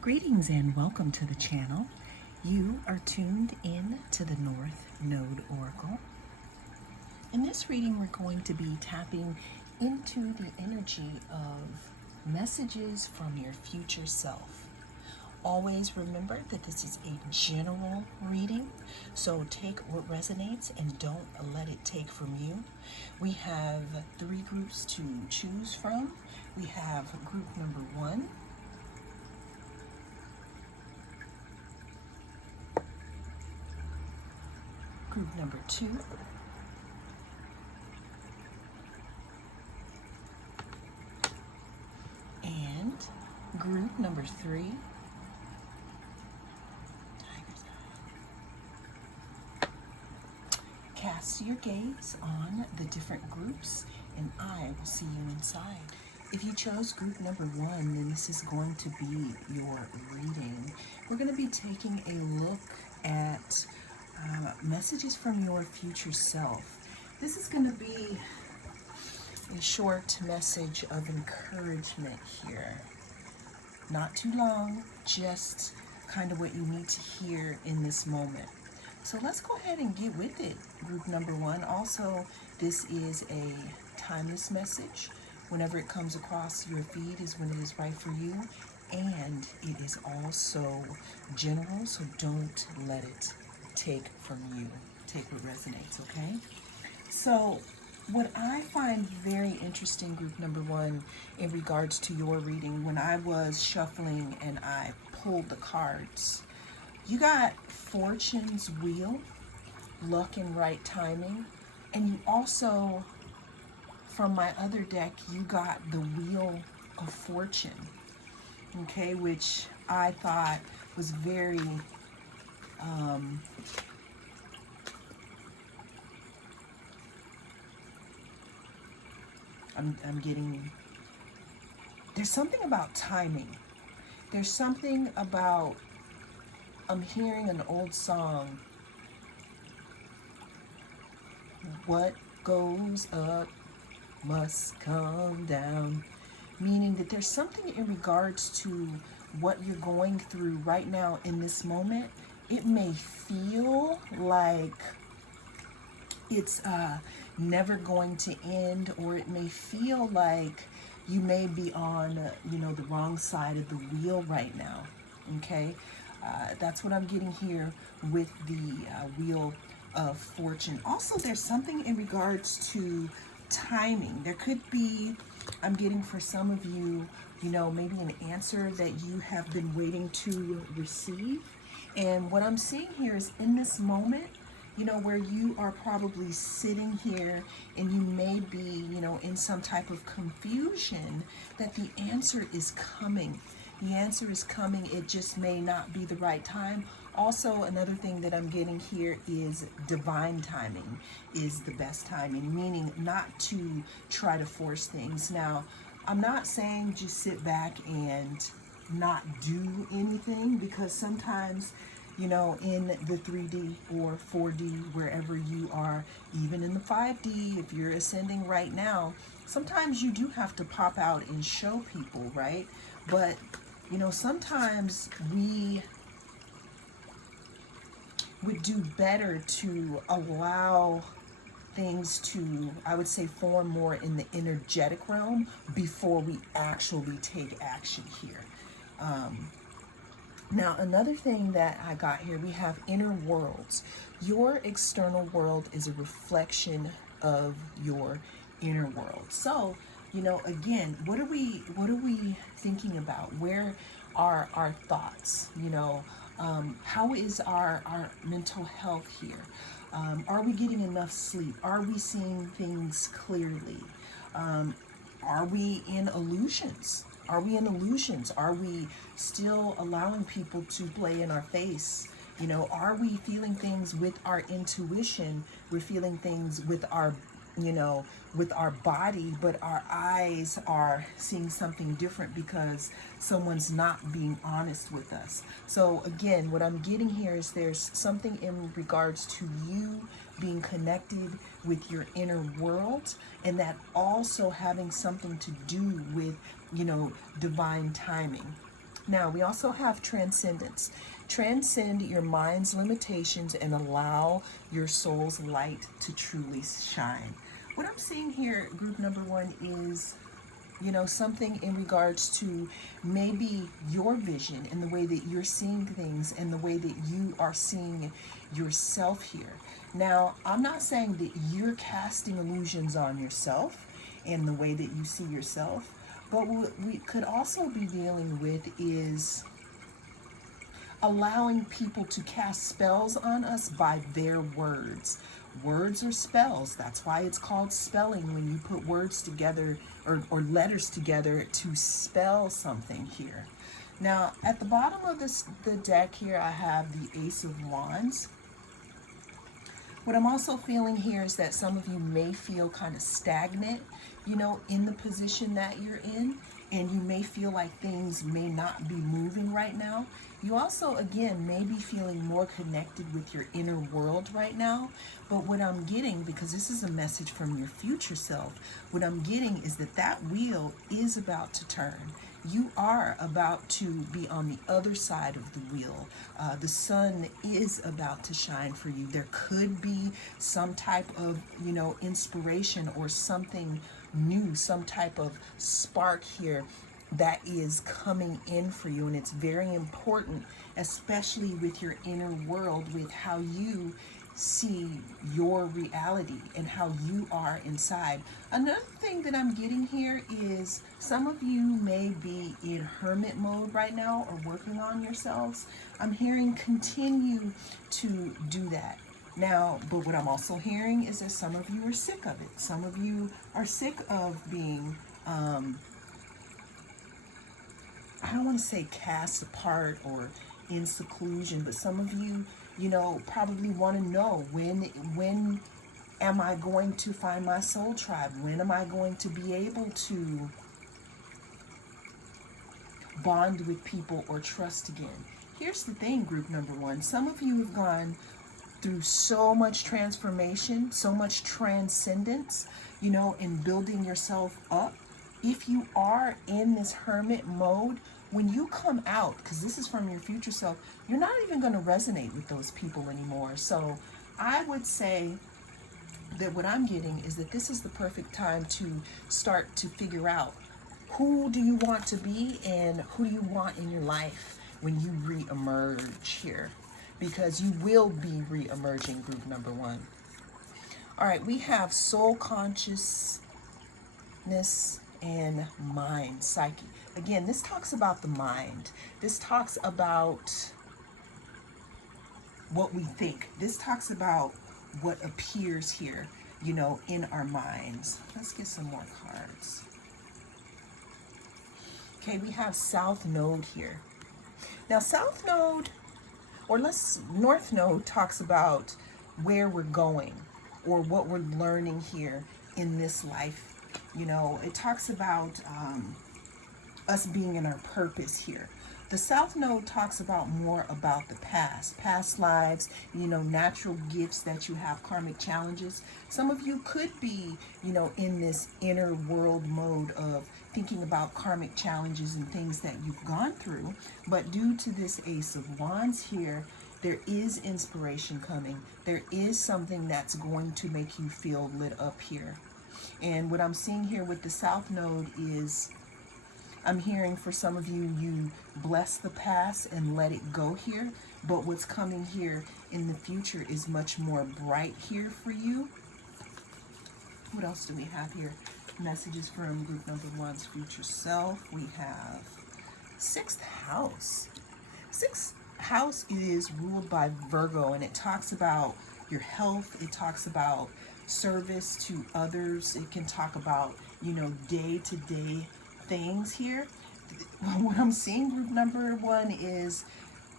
Greetings and welcome to the channel. You are tuned in to the North Node Oracle. In this reading, we're going to be tapping into the energy of messages from your future self. Always remember that this is a general reading, so take what resonates and don't let it take from you. We have 3 groups to choose from. We have group number 1, group number 2, and group number 3. Cast your gaze on the different groups and I will see you inside. If you chose group number 1, then this is going to be your reading. We're going to be taking a look at messages from your future self. This is going to be a short message of encouragement here. Not too long, just kind of what you need to hear in this moment. So let's go ahead and get with it, group number 1. Also, this is a timeless message. Whenever it comes across your feed is when it is right for you. And it is also general, so don't let it take from you. Take what resonates, okay? So what I find very interesting, group number 1, in regards to your reading, when I was shuffling and I pulled the cards, you got Fortune's Wheel, luck and right timing, and you also, from my other deck, you got the Wheel of Fortune, okay, which I thought was very, I'm getting, there's something about timing. There's something about, I'm hearing an old song. What goes up must come down. Meaning that there's something in regards to what you're going through right now in this moment. It may feel like it's never going to end, or it may feel like you may be on, the wrong side of the wheel right now, okay? That's what I'm getting here with the Wheel of Fortune. Also, there's something in regards to timing. There could be, I'm getting for some of you, maybe an answer that you have been waiting to receive. And what I'm seeing here is in this moment, where you are probably sitting here and you may be, in some type of confusion, that the answer is coming. The answer is coming. It just may not be the right time. Also, another thing that I'm getting here is divine timing is the best timing, meaning not to try to force things. Now, I'm not saying just sit back and not do anything, because sometimes, in the 3D or 4D, wherever you are, even in the 5D, if you're ascending right now, sometimes you do have to pop out and show people, right? But, sometimes we would do better to allow things to, I would say, form more in the energetic realm before we actually take action here. Now, another thing that I got here, we have inner worlds. Your external world is a reflection of your inner world. So, again, what are we thinking about? Where are our thoughts? How is our mental health here? Are we getting enough sleep? Are we seeing things clearly? Are we in illusions? Are we in illusions? Are we still allowing people to play in our face? Are we feeling things with our intuition? We're feeling things with our, with our body, but our eyes are seeing something different because someone's not being honest with us. So again, what I'm getting here is there's something in regards to you being connected with your inner world, and that also having something to do with, divine timing. Now, we also have transcendence. Transcend your mind's limitations and allow your soul's light to truly shine. What I'm seeing here, group number one, is something in regards to maybe your vision and the way that you're seeing things and the way that you are seeing yourself here. Now, I'm not saying that you're casting illusions on yourself and the way that you see yourself, but what we could also be dealing with is allowing people to cast spells on us by their words. Words are spells. That's why it's called spelling, when you put words together or letters together to spell something here. Now, at the bottom of the deck here, I have the Ace of Wands. What I'm also feeling here is that some of you may feel kind of stagnant, in the position that you're in, and you may feel like things may not be moving right now. You also, again, may be feeling more connected with your inner world right now. But what I'm getting, because this is a message from your future self, what I'm getting is that wheel is about to turn. You are about to be on the other side of the wheel. The sun is about to shine for you. There could be some type of, inspiration or something new, some type of spark here that is coming in for you. And it's very important, especially with your inner world, with how you see your reality and how you are inside. Another thing that I'm getting here is some of you may be in hermit mode right now or working on yourselves. I'm hearing continue to do that. Now, but what I'm also hearing is that some of you are sick of it. Some of you are sick of being, I don't want to say cast apart or in seclusion, but some of you, probably want to know when am I going to find my soul tribe? When am I going to be able to bond with people or trust again? Here's the thing, group number one. Some of you have gone through so much transformation, so much transcendence, in building yourself up. If you are in this hermit mode, when you come out, because this is from your future self, you're not even going to resonate with those people anymore. So I would say that what I'm getting is that this is the perfect time to start to figure out who do you want to be and who do you want in your life when you re-emerge here. Because you will be re-emerging, group number one. All right, we have soul consciousness and mind, psyche. Again, this talks about the mind. This talks about what we think. This talks about what appears here, in our minds. Let's get some more cards. Okay, we have South Node here. Now, South Node, or North Node talks about where we're going or what we're learning here in this life. It talks about us being in our purpose here. The South Node talks about more about the past lives, natural gifts that you have, karmic challenges. Some of you could be, in this inner world mode of thinking about karmic challenges and things that you've gone through. But due to this Ace of Wands here, there is inspiration coming. There is something that's going to make you feel lit up here. And what I'm seeing here with the South Node is, I'm hearing for some of you, you bless the past and let it go here. But what's coming here in the future is much more bright here for you. What else do we have here? Messages from group number one's future self. We have 6th house. 6th house is ruled by Virgo, and it talks about your health. It talks about service to others. It can talk about, day-to-day things here. What I'm seeing, group number one, is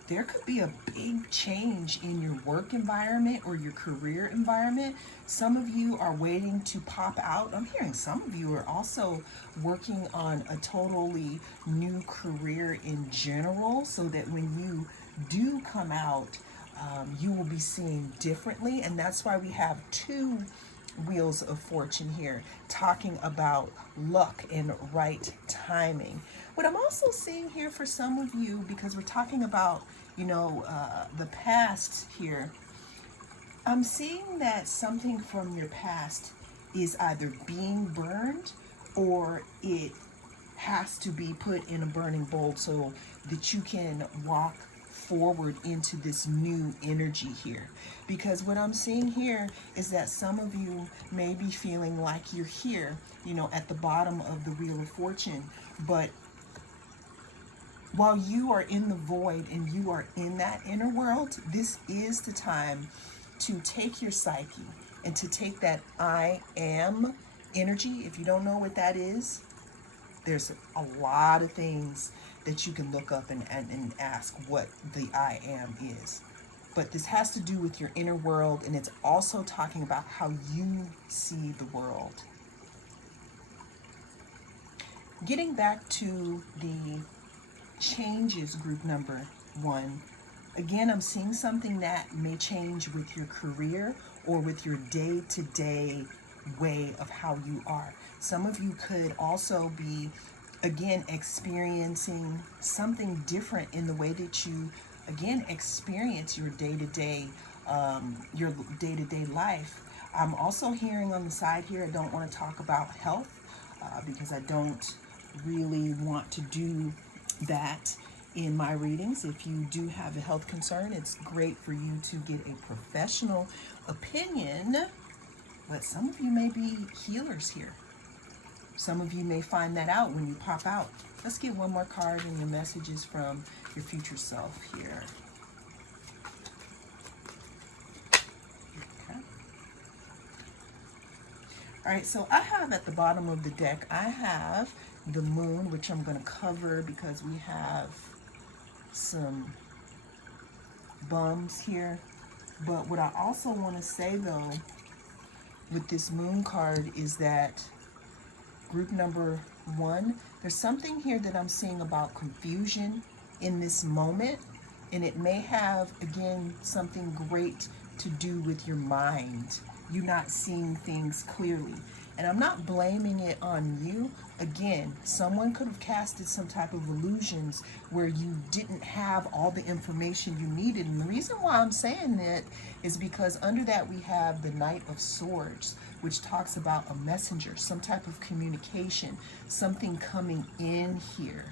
there could be a big change in your work environment or your career environment. Some of you are waiting to pop out. I'm hearing some of you are also working on a totally new career in general, so that when you do come out, you will be seen differently. And that's why we have 2 wheels of fortune here, talking about luck and right timing. What I'm also seeing here for some of you, because we're talking about, the past here, I'm seeing that something from your past is either being burned or it has to be put in a burning bowl so that you can walk forward into this new energy here. Because what I'm seeing here is that some of you may be feeling like you're here, at the bottom of the Wheel of Fortune, but while you are in the void and you are in that inner world, this is the time to take your psyche and to take that I am energy. If you don't know what that is, there's a lot of things that you can look up and ask what the I am is. But this has to do with your inner world, and it's also talking about how you see the world. Getting back to the changes, group number 1, again, I'm seeing something that may change with your career or with your day-to-day way of how you are. Some of you could also be, again, experiencing something different in the way that you, again, experience your day-to-day life. I'm also hearing on the side here, I don't want to talk about health because I don't really want to do that in my readings. If you do have a health concern, it's great for you to get a professional opinion, but some of you may be healers here. Some of you may find that out when you pop out. Let's get one more card in your messages from your future self here. Okay. All right, so I have at the bottom of the deck, I have the moon, which I'm going to cover because we have some bums here. But what I also want to say, though, with this moon card is that group number 1, there's something here that I'm seeing about confusion in this moment, and it may have, again, something great to do with your mind. You not seeing things clearly. And I'm not blaming it on you. Again, someone could have casted some type of illusions where you didn't have all the information you needed. And the reason why I'm saying that is because under that we have the Knight of Swords, which talks about a messenger, some type of communication, something coming in here.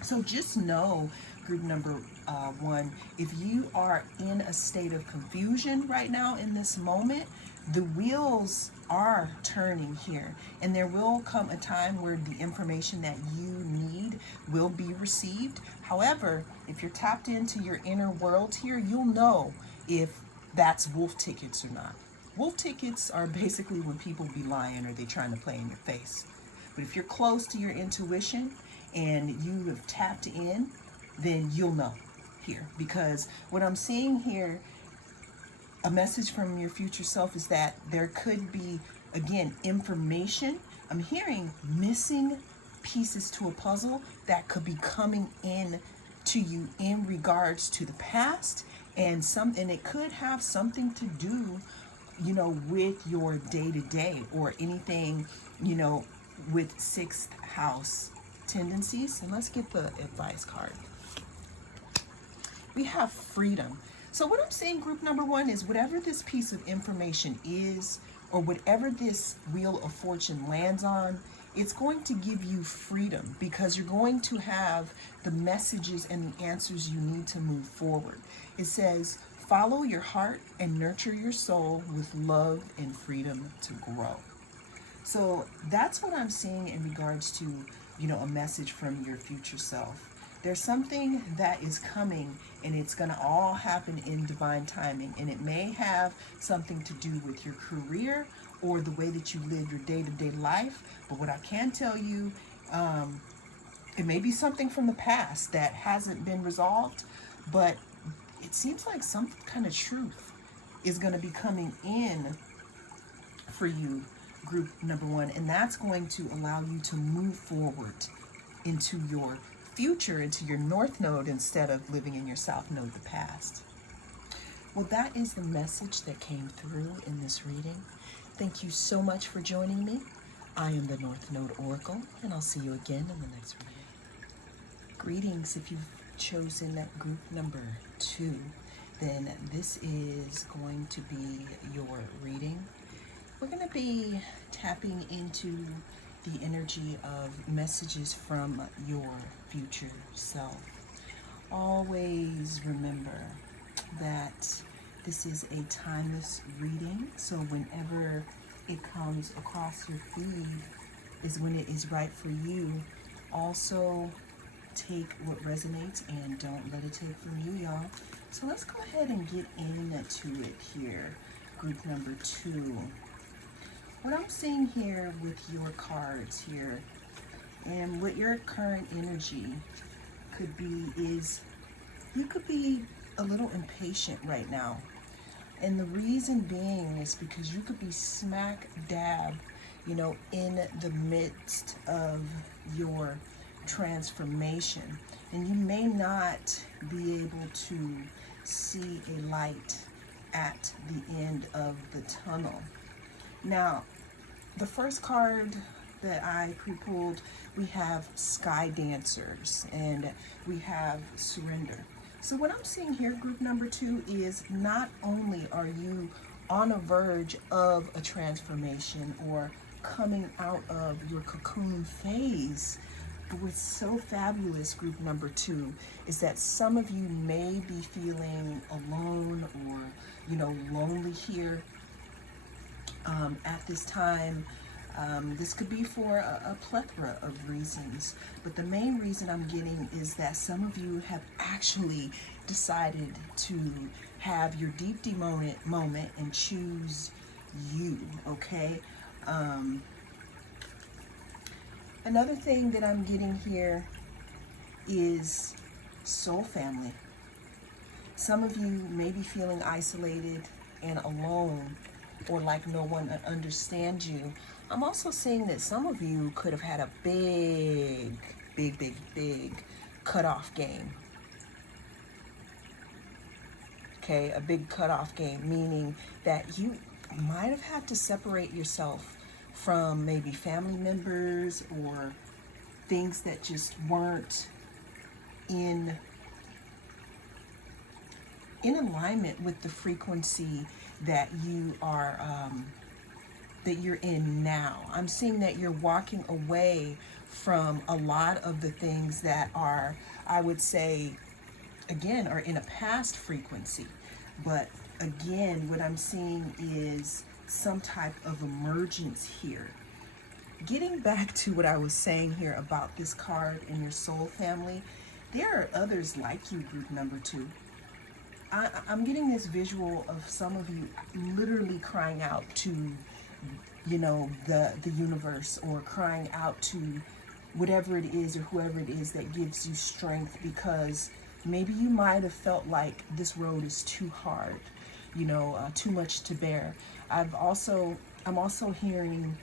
So just know, group number 1, if you are in a state of confusion right now in this moment, the wheels are turning here, and there will come a time where the information that you need will be received. However, if you're tapped into your inner world here, you'll know if that's wolf tickets or not. Wolf tickets are basically when people be lying or they're trying to play in your face. But if you're close to your intuition and you have tapped in, then you'll know here. Because what I'm seeing here, a message from your future self, is that there could be, again, information. I'm hearing missing pieces to a puzzle that could be coming in to you in regards to the past, and it could have something to do, with your day-to-day or anything, with 6th house tendencies. And let's get the advice card. We have freedom. So what I'm saying, group number 1, is whatever this piece of information is, or whatever this Wheel of Fortune lands on, it's going to give you freedom, because you're going to have the messages and the answers you need to move forward. It says, follow your heart and nurture your soul with love and freedom to grow. So that's what I'm seeing in regards to, a message from your future self. There's something that is coming, and it's going to all happen in divine timing. And it may have something to do with your career or the way that you live your day-to-day life. But what I can tell you, it may be something from the past that hasn't been resolved, but it seems like some kind of truth is going to be coming in for you, group number 1. And that's going to allow you to move forward into your future, into your north node, instead of living in your south node, the past. Well, that is the message that came through in this reading. Thank you so much for joining me. I am the North Node Oracle, and I'll see you again in the next reading. Greetings. If you've chosen group number 2, then this is going to be your reading. We're going to be tapping into the energy of messages from your future self. Always remember that this is a timeless reading, so whenever it comes across your feed is when it is right for you. Also, take what resonates and don't let it take from you, y'all. So let's go ahead and get into it here. Group number 2. What I'm seeing here with your cards here and what your current energy could be is you could be a little impatient right now. And the reason being is because you could be smack dab, in the midst of your transformation, and you may not be able to see a light at the end of the tunnel. Now, the first card that I pre-pulled, we have Sky Dancers and we have Surrender. So what I'm seeing here, group number 2, is not only are you on a verge of a transformation or coming out of your cocoon phase, but what's so fabulous, group number 2, is that some of you may be feeling alone or, lonely here at this time. This could be for a plethora of reasons, but the main reason I'm getting is that some of you have actually decided to have your deep moment and choose you, okay? Another thing that I'm getting here is soul family. Some of you may be feeling isolated and alone or like no one understands you. I'm also seeing that some of you could have had a big cutoff game. Okay, a big cutoff game, meaning that you might have had to separate yourself from maybe family members or things that just weren't in alignment with the frequency that you are that you're in now. I'm seeing that you're walking away from a lot of the things that are, I would say, again, are in a past frequency. But again, what I'm seeing is some type of emergence here. Getting back to what I was saying here about this card and your soul family, there are others like you, group number 2. I'm getting this visual of some of you literally crying out to, the universe, or crying out to whatever it is or whoever it is that gives you strength, because maybe you might have felt like this road is too hard, too much to bear. I'm also hearing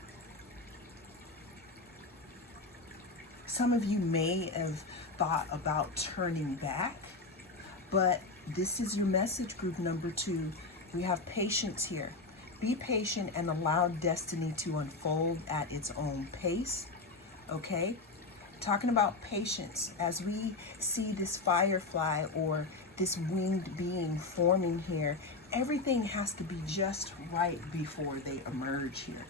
some of you may have thought about turning back, but this is your message, group number 2. We have patience here. Be patient and allow destiny to unfold at its own pace, okay? Talking about patience, as we see this firefly or this winged being forming here, everything has to be just right before they emerge here.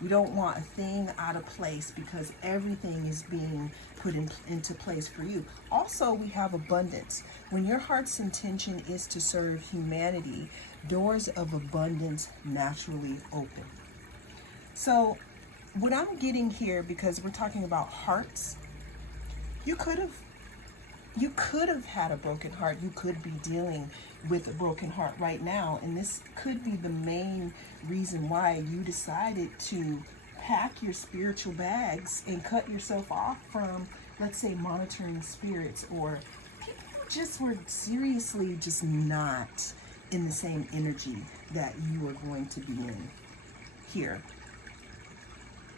We don't want a thing out of place because everything is being put into place for you. Also, we have abundance. When your heart's intention is to serve humanity, doors of abundance naturally open. So what I'm getting here, because we're talking about hearts, you could have had a broken heart. You could be dealing with a broken heart right now, and this could be the main reason why you decided to pack your spiritual bags and cut yourself off from, let's say, monitoring spirits, or people who just were seriously just not in the same energy that you are going to be in here.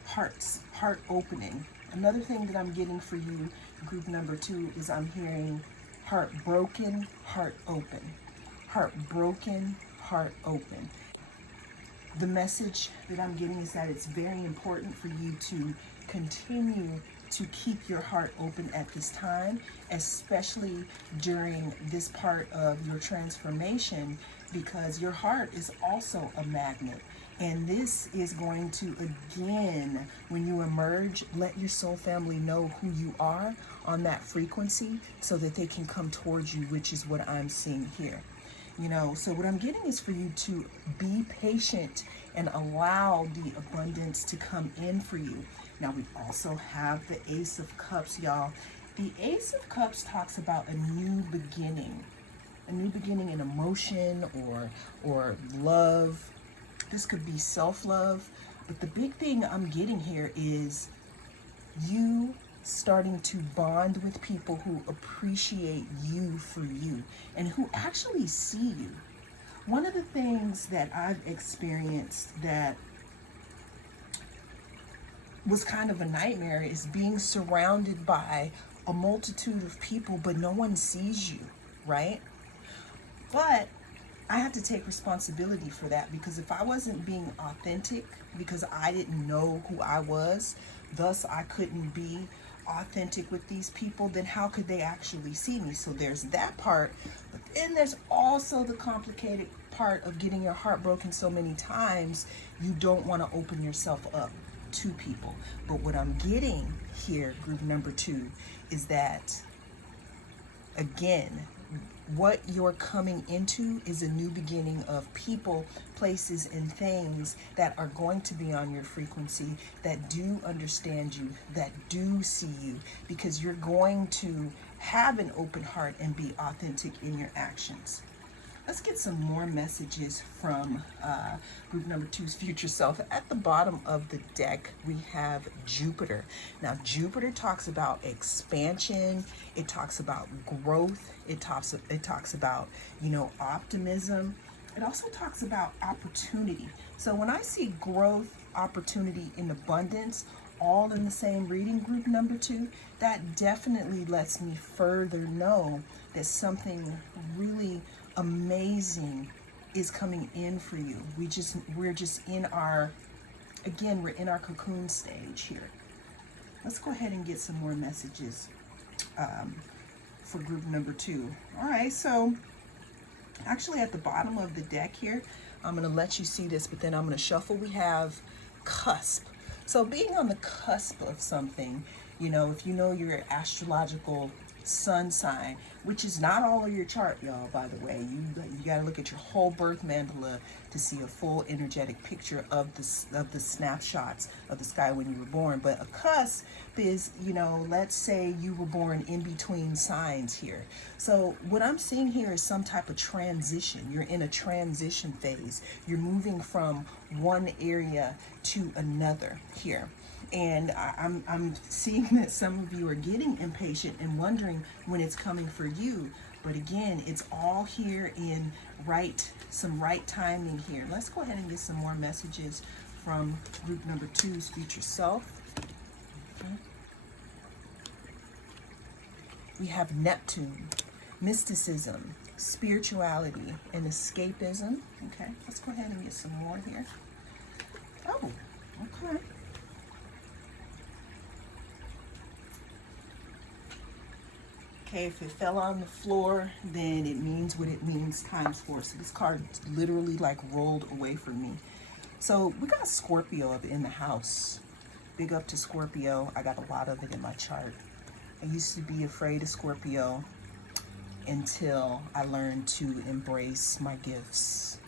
Heart opening. Another thing that I'm getting for you, group number 2, is I'm hearing heart broken, heart open. Heart broken, heart open. The message that I'm getting is that it's very important for you to continue to keep your heart open at this time, especially during this part of your transformation, because your heart is also a magnet. And this is going to, again, when you emerge, let your soul family know who you are on that frequency so that they can come towards you, which is what I'm seeing here. So what I'm getting is for you to be patient and allow the abundance to come in for you. Now, we also have the Ace of Cups, y'all. The Ace of Cups talks about a new beginning in emotion or love. This could be self-love, but the big thing I'm getting here is you starting to bond with people who appreciate you for you and who actually see you. One of the things that I've experienced that was kind of a nightmare is being surrounded by a multitude of people, but no one sees you, right? But I have to take responsibility for that, because if I wasn't being authentic, because I didn't know who I was, thus I couldn't be authentic with these people, then how could they actually see me? So there's that part, but then there's also the complicated part of getting your heart broken so many times, you don't want to open yourself up to people. But what I'm getting here, group number 2, is that, again, what you're coming into is a new beginning of people, places, and things that are going to be on your frequency, that do understand you, that do see you, because you're going to have an open heart and be authentic in your actions. Let's get some more messages from group number 2's future self. At the bottom of the deck, we have Jupiter. Now, Jupiter talks about expansion. It talks about growth. It talks about, optimism. It also talks about opportunity. So when I see growth, opportunity, and abundance all in the same reading, group number 2, that definitely lets me further know that something really amazing is coming in for you. We're just in our, again, we're in our cocoon stage here. Let's go ahead and get some more messages for group number 2. All right, so actually at the bottom of the deck here, I'm going to let you see this, but then I'm going to shuffle. We have cusp. So being on the cusp of something, if you know your astrological sun sign, which is not all of your chart, y'all, by the way. You got to look at your whole birth mandala to see a full energetic picture of the snapshots of the sky when you were born. But a cusp is, let's say you were born in between signs here. So what I'm seeing here is some type of transition. You're in a transition phase. You're moving from one area to another here. And I'm seeing that some of you are getting impatient and wondering when it's coming for you. But again, it's all here in some right timing here. Let's go ahead and get some more messages from group number 2's future self. Okay. We have Neptune, mysticism, spirituality, and escapism. Okay, let's go ahead and get some more here. Oh, okay. Okay, if it fell on the floor, then it means what it means times 4. So this card literally rolled away from me. So we got Scorpio up in the house. Big up to Scorpio. I got a lot of it in my chart. I used to be afraid of Scorpio until I learned to embrace my gifts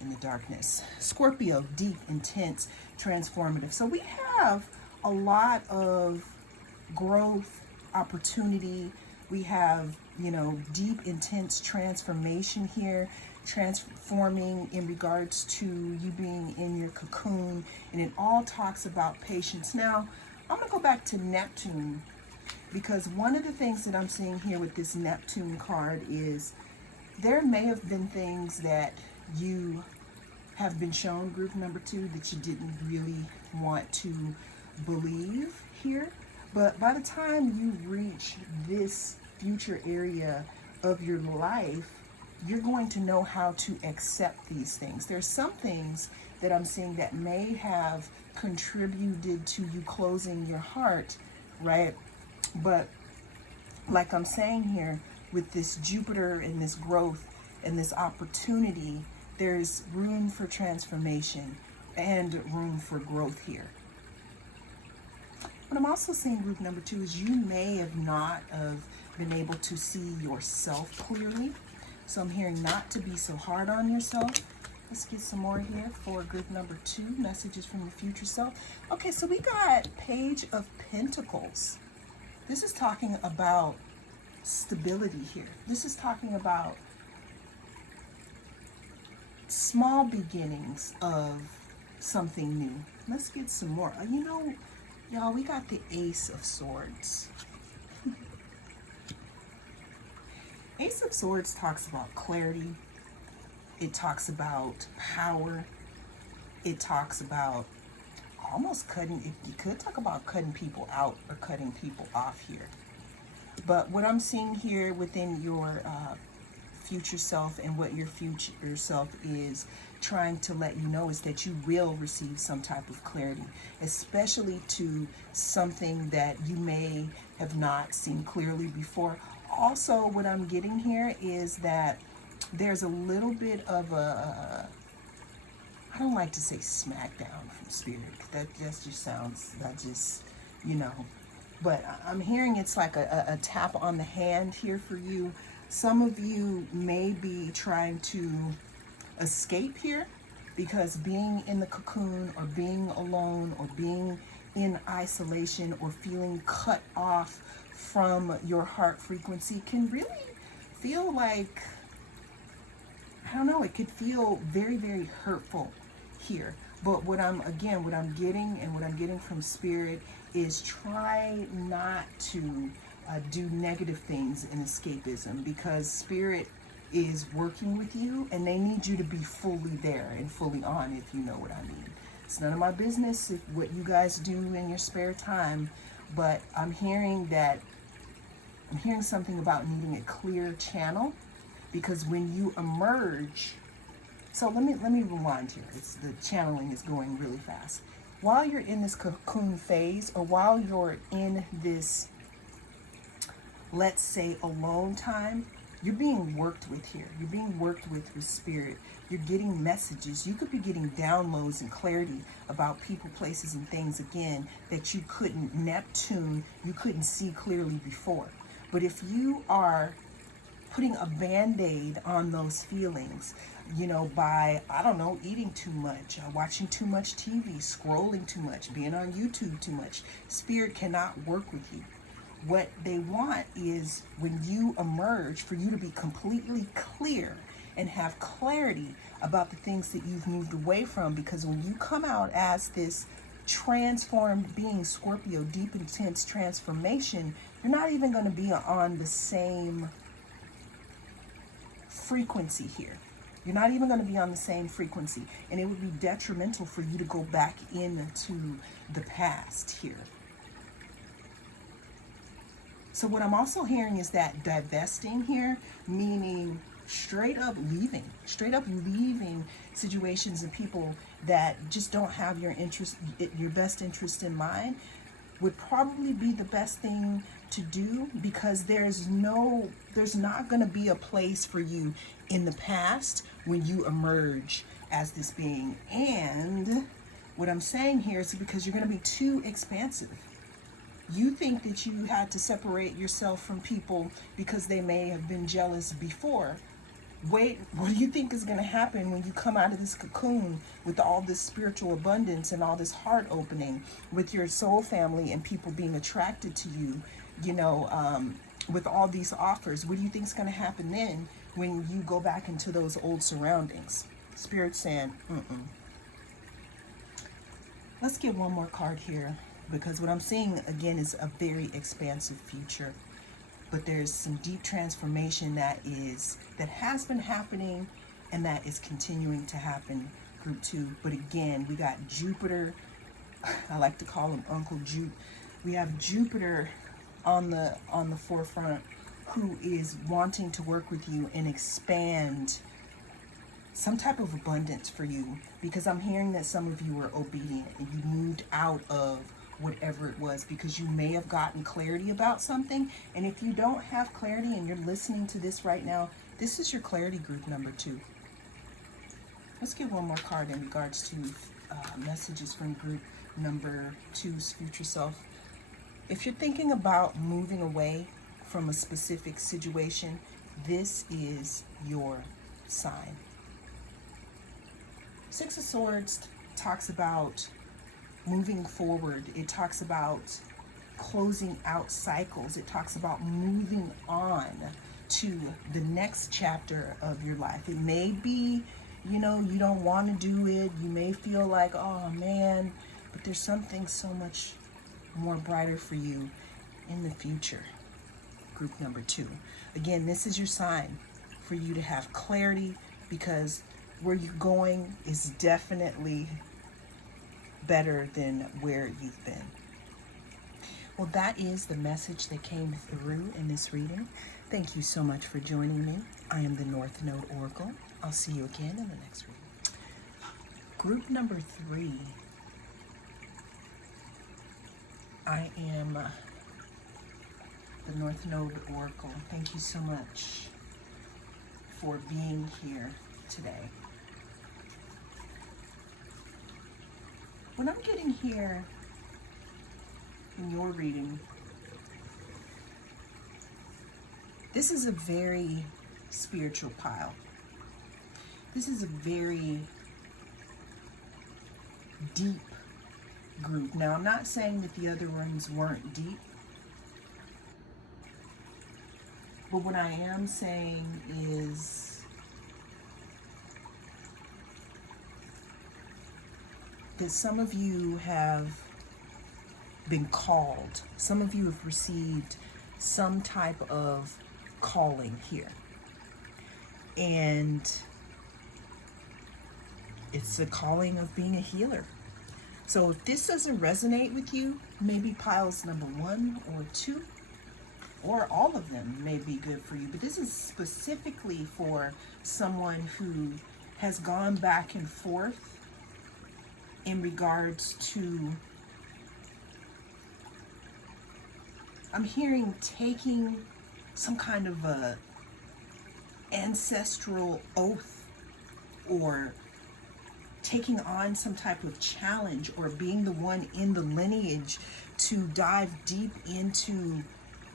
in the darkness. Scorpio, deep, intense, transformative. So we have a lot of growth, opportunity. We have, deep, intense transformation here, transforming in regards to you being in your cocoon, and it all talks about patience. Now, I'm going to go back to Neptune, because one of the things that I'm seeing here with this Neptune card is there may have been things that you have been shown, group number 2, that you didn't really want to believe here. But by the time you reach this future area of your life, you're going to know how to accept these things. There's some things that I'm seeing that may have contributed to you closing your heart right? But like I'm saying here, with this Jupiter and this growth and this opportunity, there's room for transformation and room for growth here. But I'm also seeing group number 2 is you may have not have been able to see yourself clearly. So I'm hearing not to be so hard on yourself. Let's get some more here for group number 2, messages from your future self. Okay, so we got Page of Pentacles. This is talking about stability here. This is talking about small beginnings of something new. Let's get some more. You know, y'all, we got the Ace of Swords. Ace of Swords talks about clarity. It talks about power. It talks about almost cutting, you could talk about cutting people out or cutting people off here. But what I'm seeing here within your future self and what your future self is trying to let you know is that you will receive some type of clarity, especially to something that you may have not seen clearly before. Also, what I'm getting here is that there's a little bit of a, I don't like to say smackdown from spirit. That just sounds, that just, you know. But I'm hearing it's like a tap on the hand here for you. Some of you may be trying to escape here because being in the cocoon or being alone or being in isolation or feeling cut off from your heart frequency can really feel like, I don't know, it could feel very, very hurtful here. But what I'm getting from spirit is try not to do negative things in escapism, because spirit is working with you and they need you to be fully there and fully on, if you know what I mean. It's none of my business if what you guys do in your spare time, but I'm hearing something about needing a clear channel, because when you emerge, so let me rewind here. The channeling is going really fast. While you're in this cocoon phase, or while you're in this, let's say, alone time, you're being worked with here. You're being worked with spirit. You're getting messages. You could be getting downloads and clarity about people, places, and things, again, that you couldn't you couldn't see clearly before. But if you are putting a band-aid on those feelings, you know, by, I don't know, eating too much, watching too much TV, scrolling too much, being on YouTube too much, spirit cannot work with you. What they want is, when you emerge, for you to be completely clear and have clarity about the things that you've moved away from, because when you come out as this transformed being, Scorpio, deep, intense transformation, you're not even going to be on the same frequency here. You're not even going to be on the same frequency, and it would be detrimental for you to go back into the past here. So what I'm also hearing is that divesting here, meaning straight up leaving situations and people that just don't have your best interest in mind, would probably be the best thing to do, because there's not going to be a place for you in the past when you emerge as this being. And what I'm saying here is because you're going to be too expansive. You think that you had to separate yourself from people because they may have been jealous before. Wait, what do you think is going to happen when you come out of this cocoon with all this spiritual abundance and all this heart opening, with your soul family and people being attracted to you, you know, with all these offers? What do you think is going to happen then when you go back into those old surroundings? Spirit saying, Let's get one more card here, because what I'm seeing again is a very expansive future. But there's some deep transformation that has been happening and that is continuing to happen, group 2. But again, we got Jupiter. I like to call him Uncle Jupe. We have Jupiter on the forefront, who is wanting to work with you and expand some type of abundance for you, because I'm hearing that some of you were obedient and you moved out of whatever it was, because you may have gotten clarity about something. And if you don't have clarity and you're listening to this right now, this is your clarity group number 2. Let's get one more card in regards to messages from group number 2's future self. If you're thinking about moving away from a specific situation, this is your sign. 6 of Swords talks about moving forward. It talks about closing out cycles. It talks about moving on to the next chapter of your life. It may be, you don't want to do it. You may feel like, oh man, but there's something so much more brighter for you in the future. Group number 2. Again, this is your sign for you to have clarity, because where you're going is definitely better than where you've been. Well, that is the message that came through in this reading. Thank you so much for joining me. I am the North Node Oracle. I'll see you again in the next reading. Group number 3. I am the North Node Oracle. Thank you so much for being here today. When I'm getting here in your reading, this is a very spiritual pile. This is a very deep group. Now, I'm not saying that the other ones weren't deep, but what I am saying is that some of you have been called. Some of you have received some type of calling here. And it's a calling of being a healer. So if this doesn't resonate with you, maybe piles number 1 or 2, or all of them may be good for you. But this is specifically for someone who has gone back and forth in regards to, I'm hearing taking some kind of a ancestral oath, or taking on some type of challenge, or being the one in the lineage to dive deep into,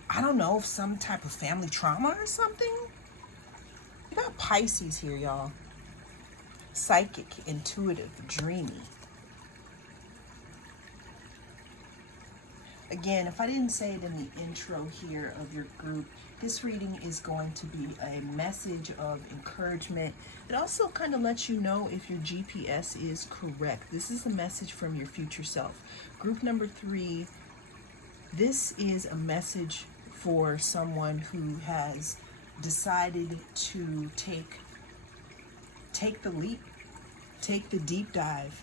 I don't know, some type of family trauma or something. You got Pisces here, y'all. Psychic, intuitive, dreamy. Again, if I didn't say it in the intro here of your group, this reading is going to be a message of encouragement. It also kind of lets you know if your GPS is correct. This is a message from your future self. Group number 3, this is a message for someone who has decided to take the leap, take the deep dive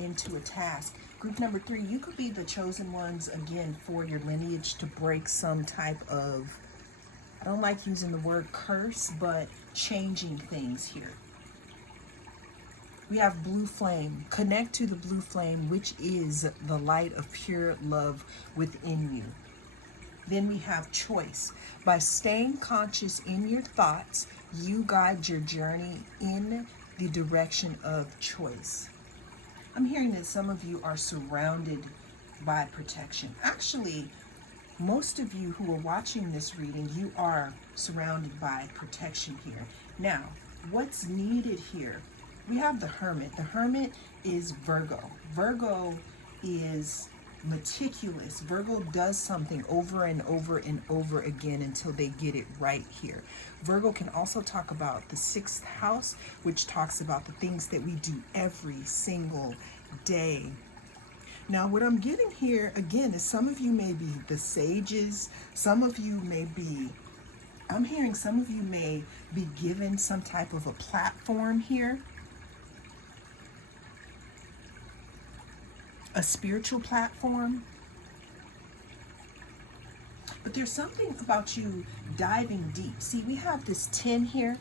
into a task. Group number 3, you could be the chosen ones, again, for your lineage to break some type of, I don't like using the word curse, but changing things here. We have blue flame. Connect to the blue flame, which is the light of pure love within you. Then we have choice. By staying conscious in your thoughts, you guide your journey in the direction of choice. I'm hearing that some of you are surrounded by protection. Actually, most of you who are watching this reading, you are surrounded by protection here. Now, what's needed here? We have the Hermit. The Hermit is Virgo. Virgo is meticulous. Virgo does something over and over and over again until they get it right here. Virgo can also talk about the 6th house, which talks about the things that we do every single day. Now, what I'm getting here, again, is some of you may be the sages. Some of you may be, I'm hearing some of you may be given some type of a platform here. A spiritual platform. But there's something about you diving deep. See, we have this 10 here.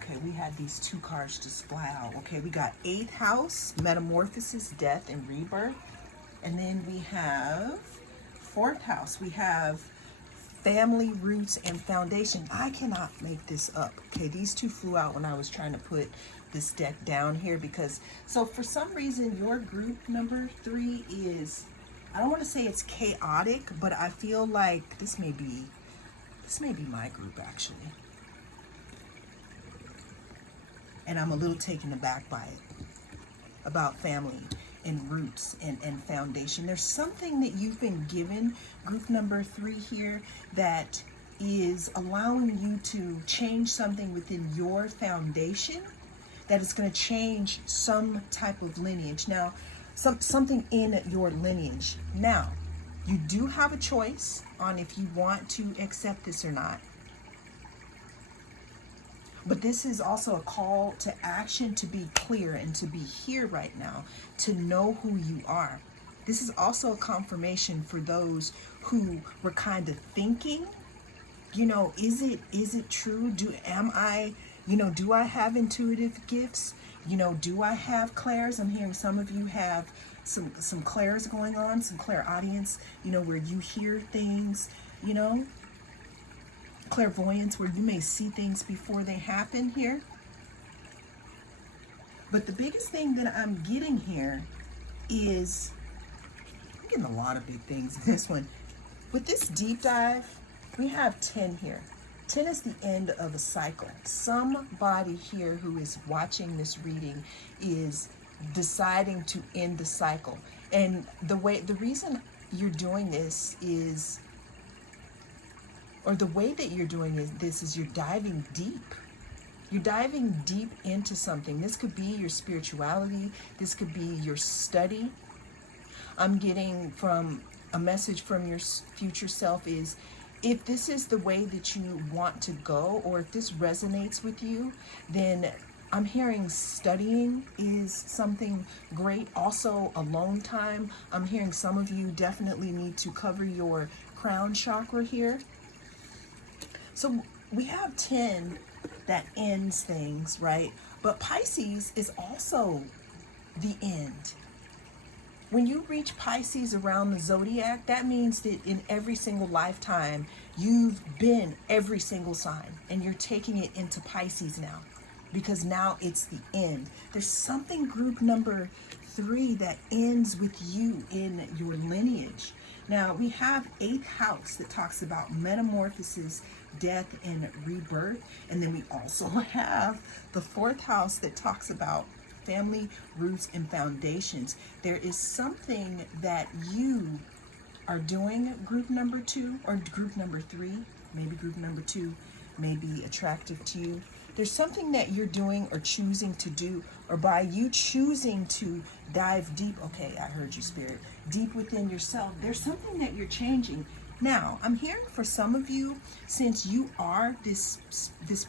Okay. Okay, we had these two cards just fly out. Okay, we got 8th house, metamorphosis, death, and rebirth. And then we have 4th house. We have family, roots, and foundation. I cannot make this up. Okay, these two flew out when I was trying to put this deck down here because, so for some reason, your group number 3 is, I don't want to say it's chaotic, but I feel like this may be my group actually. And I'm a little taken aback by it, about family and roots and foundation. There's something that you've been given, group number 3 here, that is allowing you to change something within your foundation, that is going to change some type of lineage. Now, something in your lineage. Now, you do have a choice on if you want to accept this or not. But this is also a call to action, to be clear and to be here right now, to know who you are. This is also a confirmation for those who were kind of thinking, you know, is it true? Do I have intuitive gifts? You know, do I have clairs? I'm hearing some of you have some clairs going on, some clairaudience, you know, where you hear things, you know, clairvoyance, where you may see things before they happen here. But the biggest thing that I'm getting here is, I'm getting a lot of big things in this one. With this deep dive, we have 10 here. 10 is the end of a cycle. Somebody here who is watching this reading is deciding to end the cycle. And the reason you're doing this is, or the way that you're doing this is you're diving deep. You're diving deep into something. This could be your spirituality. This could be your study. I'm getting from a message from your future self is, if this is the way that you want to go, or if this resonates with you, then I'm hearing studying is something great. Also, alone time. I'm hearing some of you definitely need to cover your crown chakra here. So we have 10 that ends things, right? But Pisces is also the end. When you reach Pisces around the zodiac, that means that in every single lifetime, you've been every single sign, and you're taking it into Pisces now, because now it's the end. There's something, group number 3, that ends with you in your lineage. Now, we have 8th house that talks about metamorphosis, death, and rebirth. And then we also have the 4th house that talks about family, roots, and foundations. There is something that you are doing, group number 2 or group number 3, maybe group number 2 may be attractive to you. There's something that you're doing or choosing to do, or by you choosing to dive deep, okay, I heard you, Spirit, deep within yourself, there's something that you're changing. Now, I'm hearing for some of you, since you are this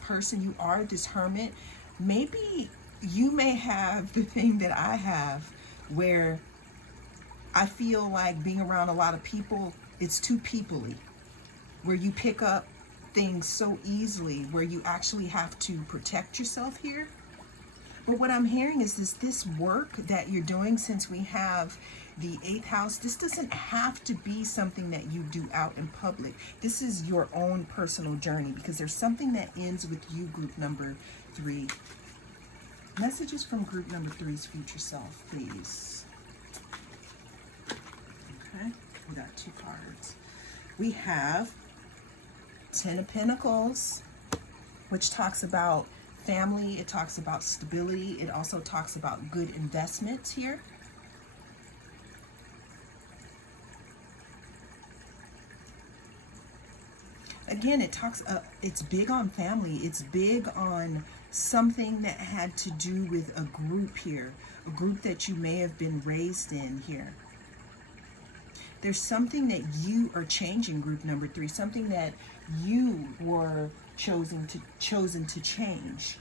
person, you are this hermit, maybe you may have the thing that I have, where I feel like being around a lot of people, it's too people-y, where you pick up things so easily, where you actually have to protect yourself here. But what I'm hearing is this work that you're doing, since we have the 8th house, this doesn't have to be something that you do out in public. This is your own personal journey, because there's something that ends with you, group number 3. Messages from group number 3's future self, please. Okay, we got 2 cards. We have 10 of Pentacles, which talks about family. It talks about stability. It also talks about good investments here. Again, it talks, it's big on family. It's big on something that had to do with a group here, a group that you may have been raised in here. There's something that you are changing, group number 3, something that you were chosen to change.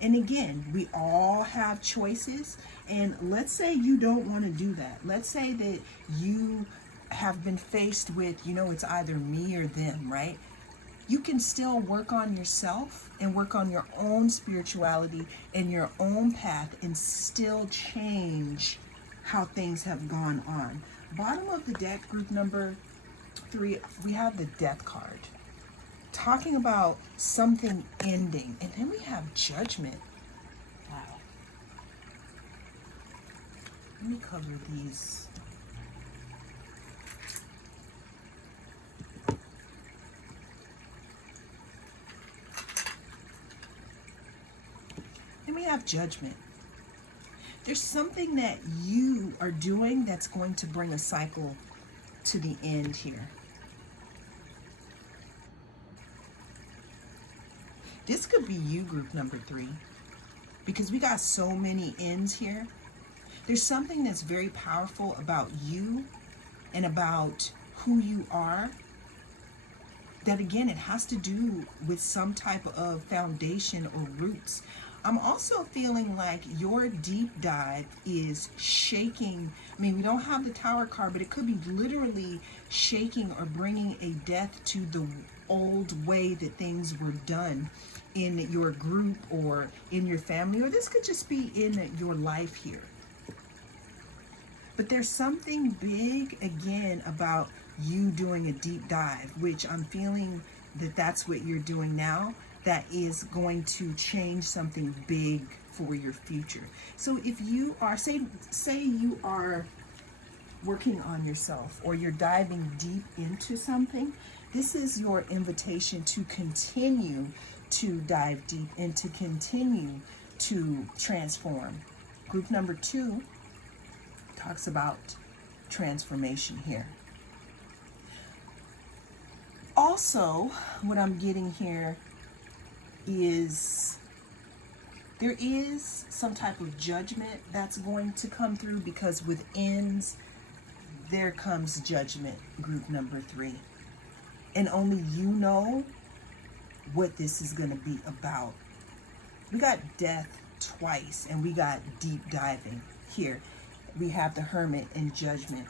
And again, we all have choices, and let's say you don't want to do that. Let's say that you have been faced with, you know, it's either me or them, right? you can still work on yourself and work on your own spirituality and your own path and still change how things have gone on. Bottom of the deck, group number 3, we have the Death card, talking about something ending. And then we have Judgment. Wow. Let me cover these. Then we have Judgment. There's something that you are doing that's going to bring a cycle to the end here. This could be you, group number 3, because we got so many ends here. There's something that's very powerful about you and about who you are, that again, it has to do with some type of foundation or roots. I'm also feeling like your deep dive is shaking. I mean, we don't have the Tower card, but it could be literally shaking or bringing a death to the old way that things were done in your group or in your family, or this could just be in your life here. But there's something big, again, about you doing a deep dive, which I'm feeling that that's what you're doing now, that is going to change something big for your future. So if you are, say you are working on yourself or you're diving deep into something, this is your invitation to continue to dive deep and to continue to transform. Group number 2 talks about transformation here. Also, what I'm getting here is there is some type of judgment that's going to come through, because with ends, there comes judgment, group number 3. And only you know what this is going to be about. We got death twice, and we got deep diving here. We have the Hermit and judgment.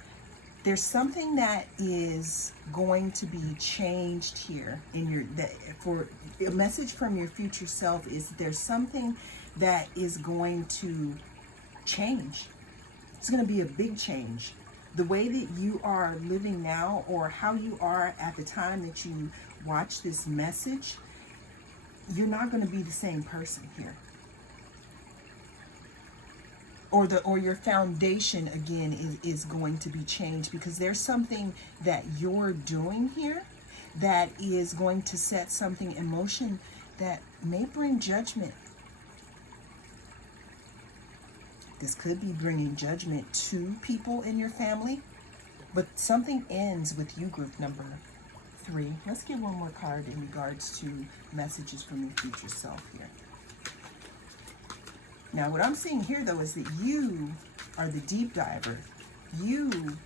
There's something that is going to be changed here in your, that for a message from your future self is that there's something that is going to change. It's going to be a big change. The way that you are living now, or how you are at the time that you watch this message, you're not going to be the same person here. Or your foundation again is going to be changed, because there's something that you're doing here that is going to set something in motion that may bring judgment. This could be bringing judgment to people in your family, but something ends with you, group number 3. Let's get one more card in regards to messages from your future self here. Now, what I'm seeing here, though, is that you are the deep diver. You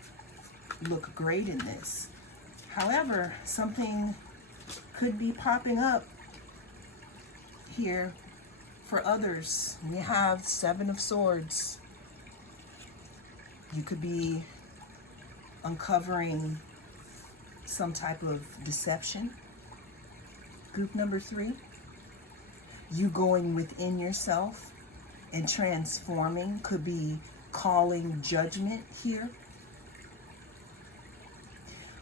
look great in this. However, something could be popping up here for others. We have 7 of Swords. You could be uncovering some type of deception. Group number 3, you going within yourself and transforming, could be calling judgment here.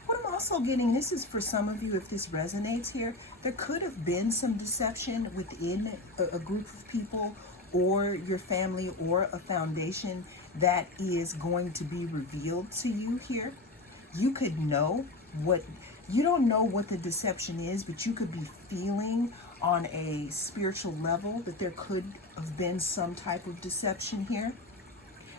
What I'm also getting, this is for some of you, if this resonates here, there could have been some deception within a group of people or your family or a foundation that is going to be revealed to you here. You could know what, you don't know what the deception is, but you could be feeling on a spiritual level that there could have been some type of deception here.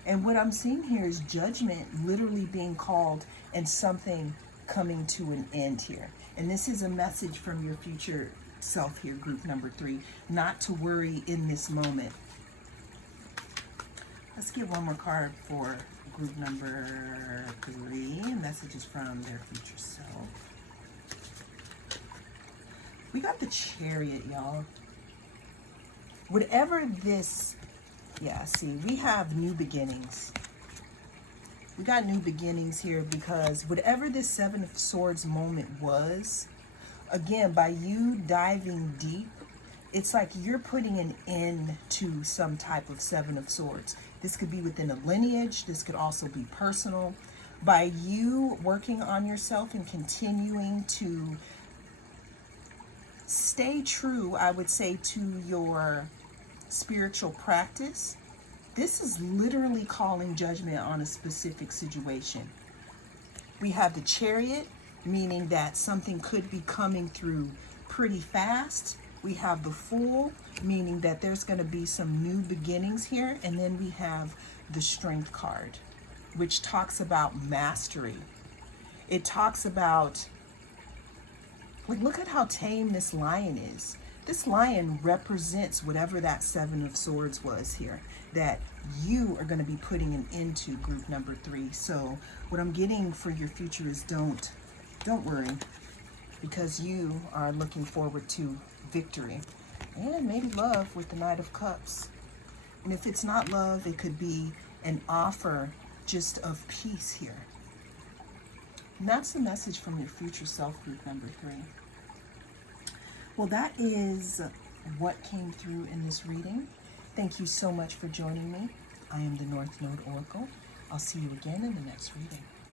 And what I'm seeing here is judgment literally being called and something coming to an end here. And this is a message from your future self here, group number 3, not to worry in this moment. Let's get one more card for group number 3, messages from their future self. We got the Chariot, y'all. Whatever this, yeah, see, we have new beginnings. We got new beginnings here, because whatever this 7 of Swords moment was, Again, by you diving deep, it's like you're putting an end to some type of Seven of Swords. This could be within a lineage. This could also be personal. By you working on yourself and continuing to stay true, I would say, to your spiritual practice, this is literally calling judgment on a specific situation. We have the Chariot, meaning that something could be coming through pretty fast. We have the Fool, meaning that there's going to be some new beginnings here. And then we have the Strength card, which talks about mastery. It talks about, like, look at how tame this lion is. This lion represents whatever that Seven of Swords was here, that you are going to be putting an end to, group number 3. So what I'm getting for your future is don't worry, because you are looking forward to victory and maybe love with the Knight of Cups. And if it's not love, it could be an offer just of peace here. And that's the message from your future self, group number 3. Well, that is what came through in this reading. Thank you so much for joining me. I am the North Node Oracle. I'll see you again in the next reading.